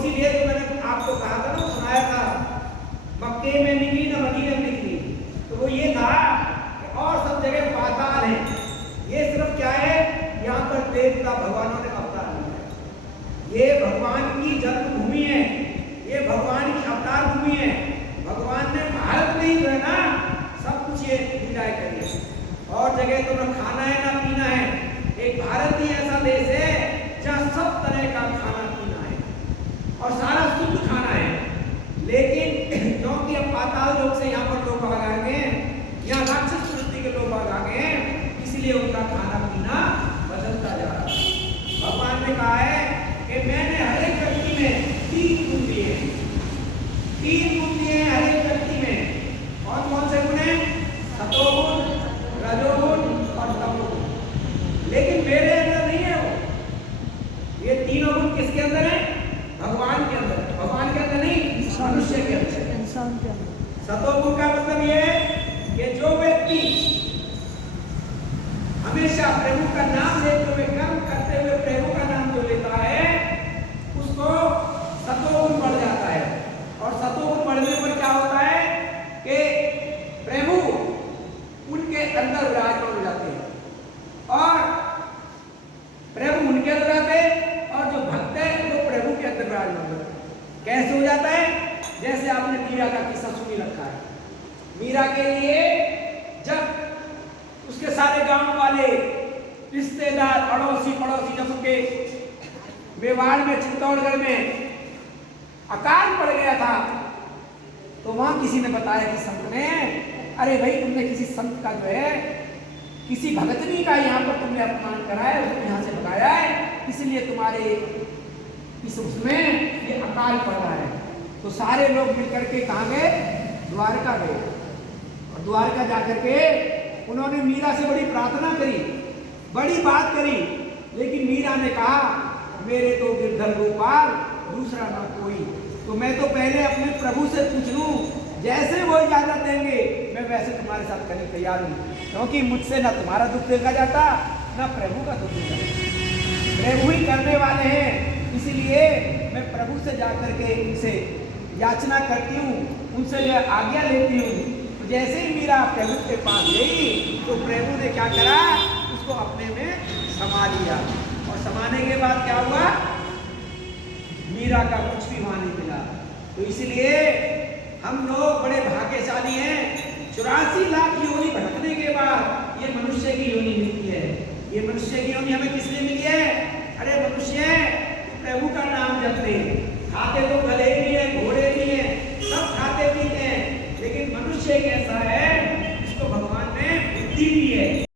इसीलिए तो मैंने आपको कहा था ना, सुनाया था, मक्के में निकली ना मदीने में निकली। तो वो ये था कि और सब जगह पाताल है, ये सिर्फ क्या है, यहाँ पर देवता भगवानों ने अवतार लिया है। ये भगवान की जन्मभूमि है, ये भगवान की अवतार भूमि है। भगवान ने भारत में ही जो है ना सब कुछ ये लीलाएं करी है। और जगह तो ना खाना है ना पीना है। एक भारत ही ऐसा देश है जहाँ सब तरह का खाना पीना है और सारा शुद्ध खाना है। लेकिन क्योंकि अब पाताल लोक से यहाँ पर लोग आ गए हैं, यहाँ राक्षस वृत्ति के लोग आ गए हैं, इसलिए उनका खाना पीना बदलता जा रहा है। भगवान ने कहा है कि मैंने हर एक व्यक्ति में 3 गुण दिए हैं, 3 गुण दिए हैं हर एक व्यक्ति में। कौन कौन से गुण हैं? सतोगुण, रजोगुण और तमोगुण। लेकिन मेरे अंदर नहीं है वो। ये तीनों गुण किसके अंदर है? भगवान के अंदर। भगवान के अंदर नहीं, मनुष्य के अंदर, इंसान के अंदर। सतोगुण का मतलब ये है कि जो व्यक्ति हमेशा प्रभु का नाम लेते हुए, कर्म करते हुए प्रभु का नाम जो लेता है, उसको सतोगुण बढ़ जाता है। और सतोगुण बढ़ने पर क्या होता है कि प्रभु उनके अंदर विराजमान हो जाते हैं और प्रभु उनके अंदर आते हैं और जो भक्त है वो प्रभु के अंदर विराजमान होते हैं। कैसे हो जाता है? जैसे आपने मीरा का किस्सा सुनी रखा है। मीरा के लिए जब उसके सारे गांव वाले, रिश्तेदार, अड़ोसी पड़ोसी जब उनके मेवाड़ में, चित्तौड़गढ़ में अकाल पड़ गया था, तो वहां किसी ने बताया कि संत ने, अरे भाई तुमने किसी संत का जो है, किसी भगतनी का यहाँ पर तुमने अपमान करा है, उसको यहाँ से भगाया है, इसलिए तुम्हारे इस उसमें ये अकाल पड़ रहा है। तो सारे लोग मिलकर के कहाँ गए? द्वारका गए। और द्वारका जाकर के उन्होंने मीरा से बड़ी प्रार्थना करी, बड़ी बात करी। लेकिन मीरा ने कहा, मेरे तो गिरधर गोपाल, दूसरा ना कोई। तो मैं तो पहले अपने प्रभु से पूछ लूं, जैसे वो इजाजत देंगे मैं वैसे तुम्हारे साथ करने तैयार हूँ, क्योंकि मुझसे ना तुम्हारा दुख देखा जाता, ना प्रभु का दुख देखा जाता। प्रभु ही करने वाले हैं, इसलिए मैं प्रभु से जाकर के उनसे याचना करती हूँ, उनसे जो आज्ञा लेती हूँ। तो जैसे ही मीरा प्रभु के पास गई तो प्रभु ने क्या करा, उसको अपने में समा लिया। और समाने के बाद क्या हुआ? मीरा का कुछ भी वहां नहीं मिला। तो इसलिए हम लोग बड़े भाग्यशाली हैं। 84 लाख योनि भटकने के बाद ये मनुष्य की योनि मिलती है। ये मनुष्य की योनि हमें किस लिए मिली है? अरे मनुष्य, प्रभु का नाम जपते, खाते तो गधे भी हैं, घोड़े भी हैं, सब खाते पीते हैं, लेकिन मनुष्य एक ऐसा है जिसको भगवान ने बुद्धि दी है।